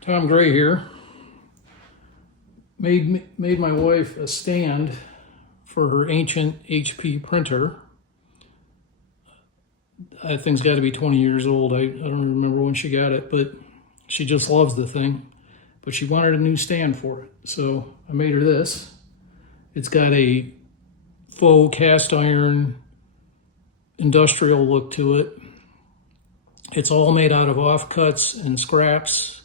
Tom Gray here. Made my wife a stand for her ancient HP printer. That thing's got to be 20 years old. I don't remember when she got it, but she just loves the thing. But she wanted a new stand for it, so I made her this. It's got a faux cast iron industrial look to it. It's all made out of offcuts and scraps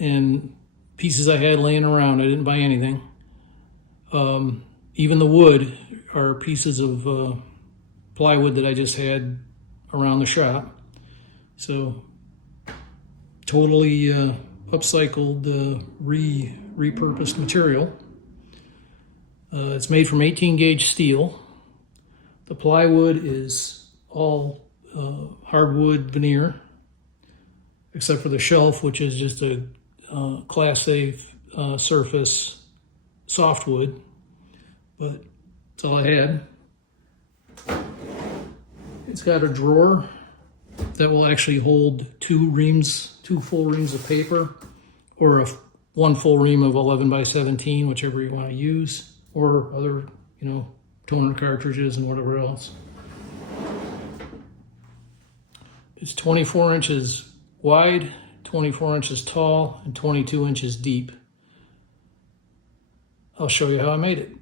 and pieces I had laying around. I didn't buy anything. Even the wood are pieces of plywood that I just had around the shop. So totally upcycled, repurposed material. It's made from 18 gauge steel. The plywood is all hardwood veneer, except for the shelf, which is just a Class A surface softwood, but that's all I had. It's got a drawer that will actually hold two full reams of paper, or one full ream of 11 by 17, whichever you want to use, or other, toner cartridges and whatever else. It's 24 inches wide, 24 inches tall, and 22 inches deep. I'll show you how I made it.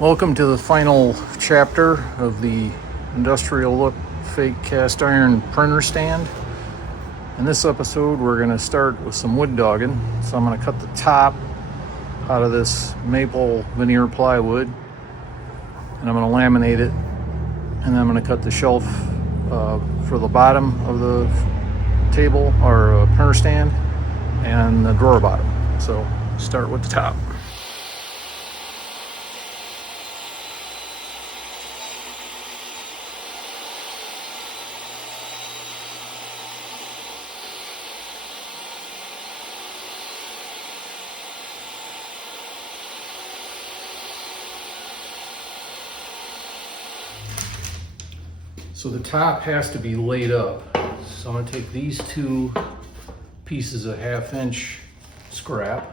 Welcome to the final chapter of the industrial look fake cast iron printer stand. In this episode, we're going to start with some wood dogging. So I'm going to cut the top out of this maple veneer plywood, and I'm going to laminate it, and then I'm going to cut the shelf for the bottom of the table or printer stand and the drawer bottom. So start with the top. So the top has to be laid up. So I'm going to take these two pieces of 1/2 inch scrap.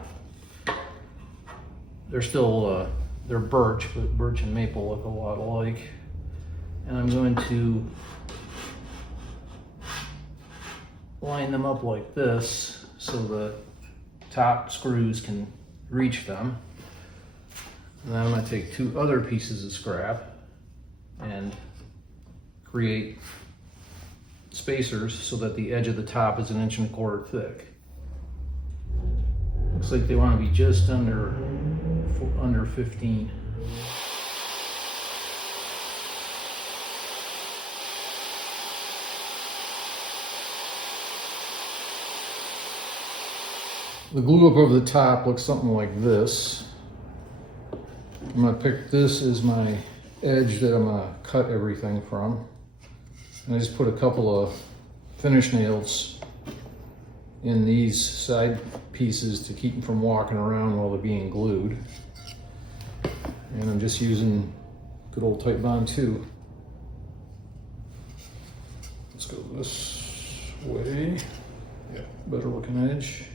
They're still, they're birch, but birch and maple look a lot alike. And I'm going to line them up like this so the top screws can reach them. And then I'm going to take two other pieces of scrap and create spacers so that the edge of the top is 1.25 inches thick. Looks like they want to be just under 15. The glue up over the top looks something like this. I'm going to pick this as my edge that I'm going to cut everything from. And I just put a couple of finish nails in these side pieces to keep them from walking around while they're being glued. And I'm just using good old Titebond 2. Let's go this way. Yeah, better looking edge.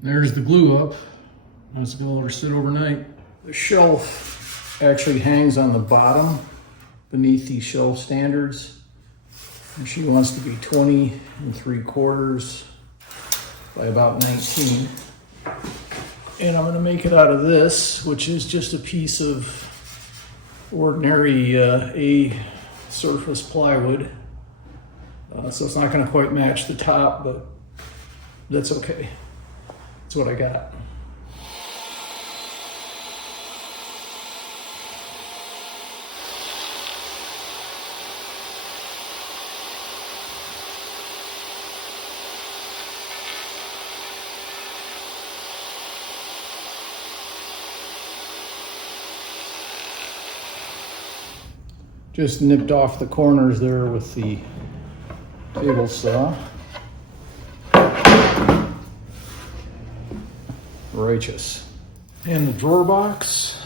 There's the glue up. Let's go let her sit overnight. The shelf actually hangs on the bottom beneath these shelf standards. And she wants to be 20 3/4 by about 19. And I'm gonna make it out of this, which is just a piece of ordinary A surface plywood. So it's not gonna quite match the top, but that's okay. That's what I got. Just nipped off the corners there with the table saw. Righteous. And the drawer box.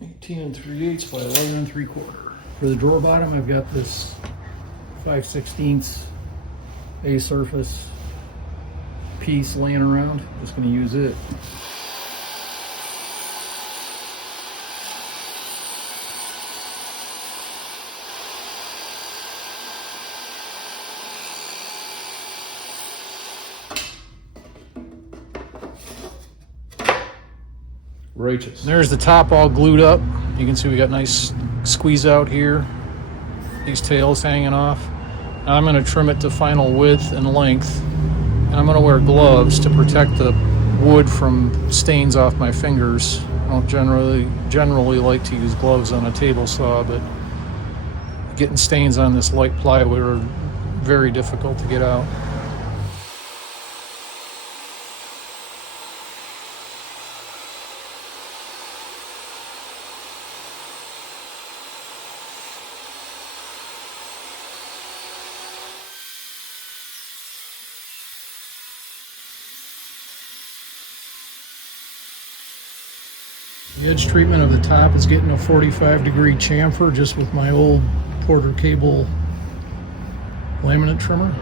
18 3/8 by 11 3/4. For the drawer bottom, I've got this 5/16 A surface piece laying around. Just gonna use it. Righteous. And there's the top all glued up. You can see we got nice squeeze out here. These tails hanging off. Now I'm going to trim it to final width and length. And I'm going to wear gloves to protect the wood from stains off my fingers. I don't generally like to use gloves on a table saw, but getting stains on this light plywood are very difficult to get out. The edge treatment of the top is getting a 45-degree chamfer just with my old Porter Cable laminate trimmer.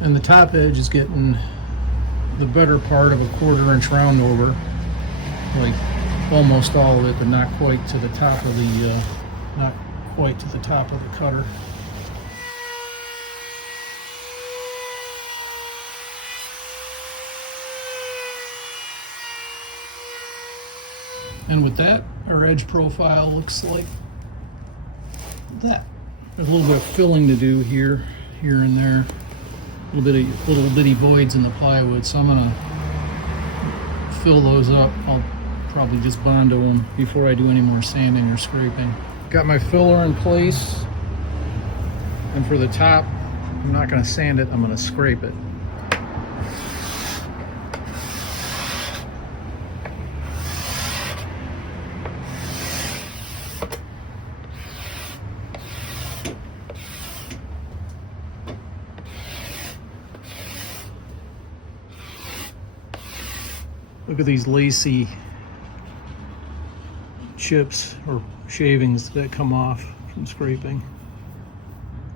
And the top edge is getting the better part of a 1/4 inch round over, like almost all of it, but not quite to the top of the cutter. And with that, our edge profile looks like that. There's a little bit of filling to do here and there. Little bitty voids in the plywood, so I'm gonna fill those up. I'll probably just Bondo them before I do any more sanding or scraping. Got my filler in place, and for the top, I'm not gonna sand it, I'm gonna scrape it. Look at these lacy chips or shavings that come off from scraping.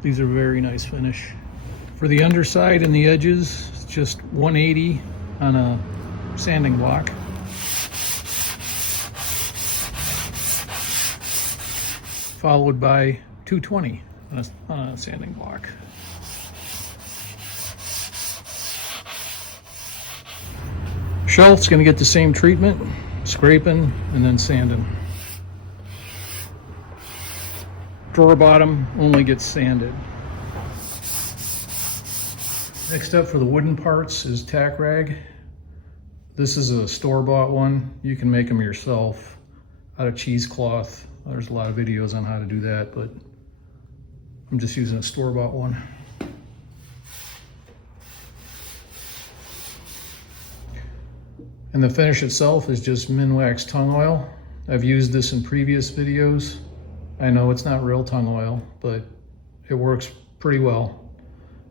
These are very nice finish. For the underside and the edges, it's just 180 on a sanding block. Followed by 220 on a sanding block. Shelf's going to get the same treatment, scraping and then sanding. Drawer bottom only gets sanded. Next up for the wooden parts is tack rag. This is a store-bought one. You can make them yourself out of cheesecloth. There's a lot of videos on how to do that, but I'm just using a store-bought one. And the finish itself is just Minwax tongue oil. I've used this in previous videos. I know it's not real tongue oil, but it works pretty well.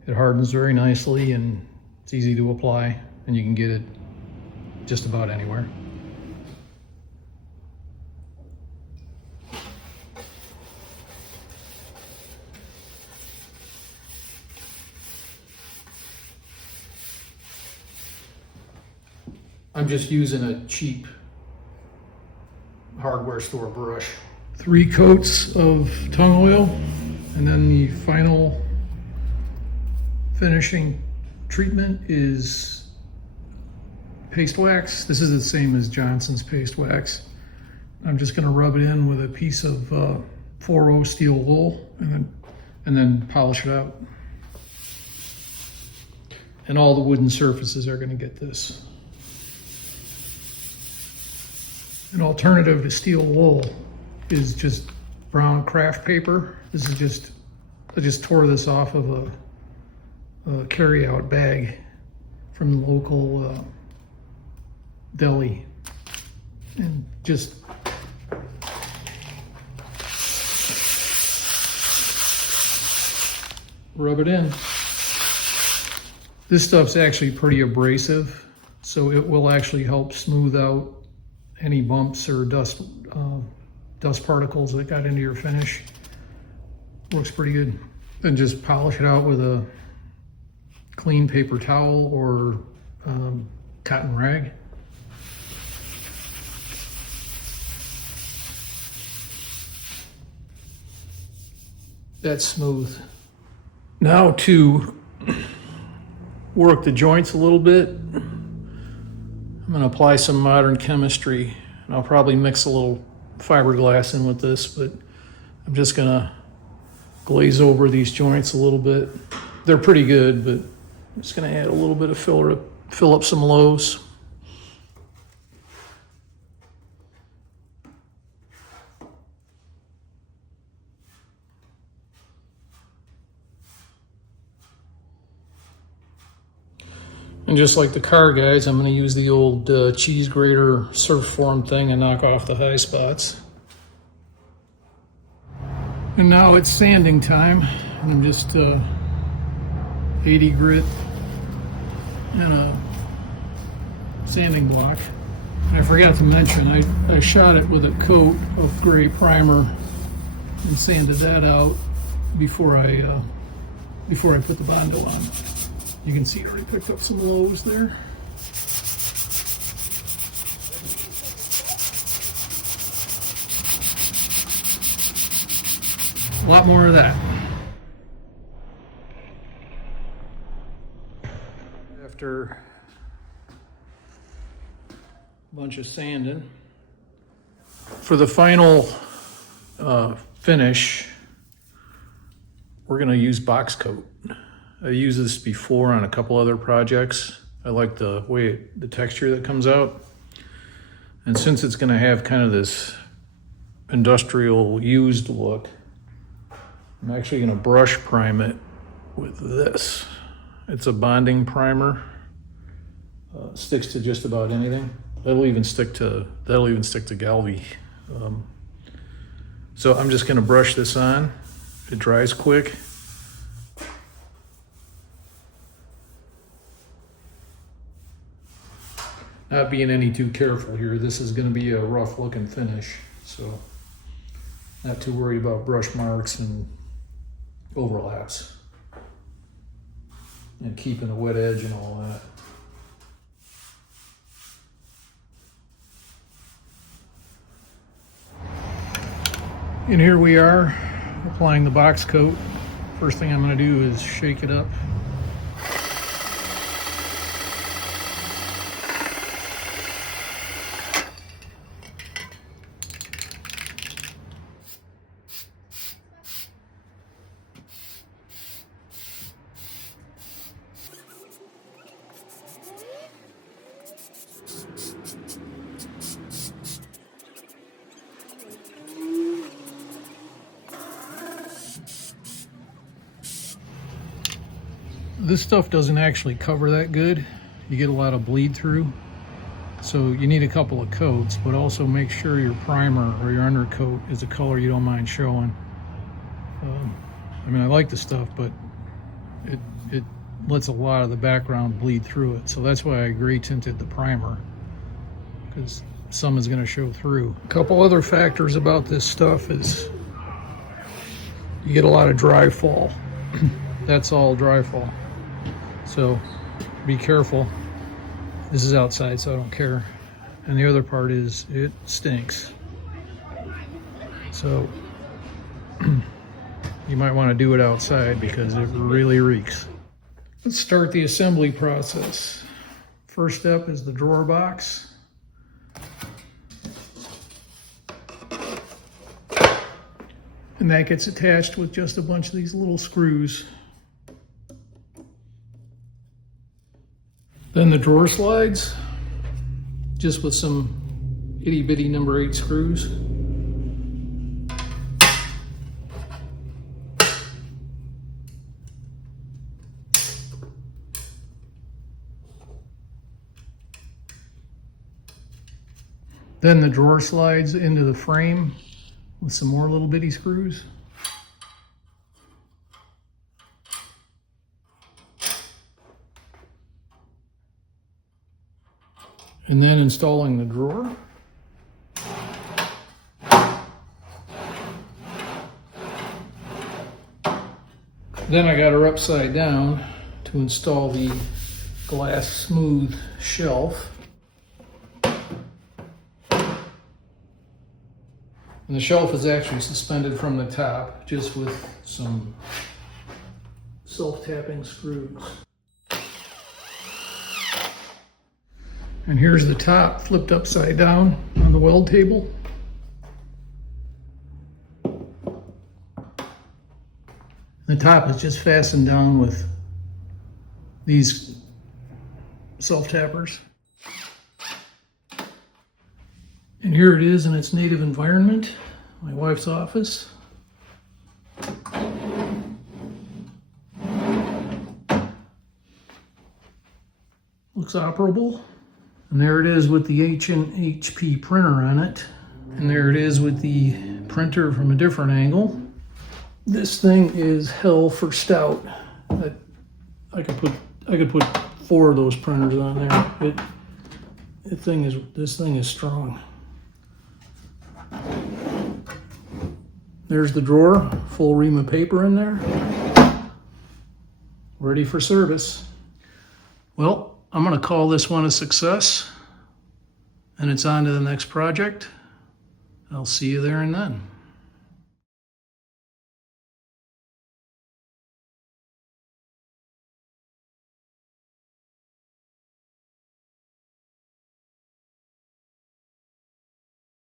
It hardens very nicely and it's easy to apply, and you can get it just about anywhere. I'm just using a cheap hardware store brush. 3 coats of tung oil, and then the final finishing treatment is paste wax. This is the same as Johnson's paste wax. I'm just going to rub it in with a piece of 4-0 steel wool and then polish it out. And all the wooden surfaces are going to get this. An alternative to steel wool is just brown craft paper. This is just, I just tore this off of a carry-out bag from the local deli, and just rub it in. This stuff's actually pretty abrasive, so it will actually help smooth out any bumps or dust particles that got into your finish. Looks pretty good. Then just polish it out with a clean paper towel or cotton rag. That's smooth. Now to work the joints a little bit, I'm going to apply some modern chemistry, and I'll probably mix a little fiberglass in with this, but I'm just going to glaze over these joints a little bit. They're pretty good, but I'm just going to add a little bit of filler to fill up some lows. And just like the car guys, I'm going to use the old cheese grater surf form thing and knock off the high spots. And now it's sanding time. And I'm just 80 grit and a sanding block. And I forgot to mention, I shot it with a coat of gray primer and sanded that out before I put the Bondo on. You can see it already picked up some lows there. A lot more of that. After a bunch of sanding, for the final finish, we're going to use box coat. I used this before on a couple other projects. I like the way the texture that comes out. And since it's going to have kind of this industrial used look, I'm actually going to brush prime it with this. It's a bonding primer. Sticks to just about anything. That'll even stick to Galvy. So I'm just going to brush this on. It dries quick. Not being any too careful here, this is going to be a rough looking finish, so not too worried about brush marks and overlaps and keeping a wet edge and all that. And here we are applying the box coat. First thing I'm going to do is shake it up. This stuff doesn't actually cover that good. You get a lot of bleed through. So you need a couple of coats, but also make sure your primer or your undercoat is a color you don't mind showing. I mean, I like the stuff, but it lets a lot of the background bleed through it. So that's why I gray tinted the primer, because some is going to show through. A couple other factors about this stuff is you get a lot of dry fall. That's all dry fall. So be careful. This is outside, so I don't care. And the other part is it stinks. So you might want to do it outside because it really reeks. Let's start the assembly process. First step is the drawer box. And that gets attached with just a bunch of these little screws. Then the drawer slides, just with some itty bitty number 8 screws. Then the drawer slides into the frame with some more little bitty screws. And then installing the drawer. Then I got her upside down to install the glass smooth shelf. And the shelf is actually suspended from the top, just with some self-tapping screws. And here's the top flipped upside down on the weld table. The top is just fastened down with these self-tappers. And here it is in its native environment, my wife's office. Looks operable. And there it is with the HP printer on it. And there it is with the printer from a different angle. This thing is hell for stout. I could put 4 of those printers on there. This thing is strong. There's the drawer, full ream of paper in there, ready for service. Well, I'm going to call this one a success, and it's on to the next project. I'll see you there and then.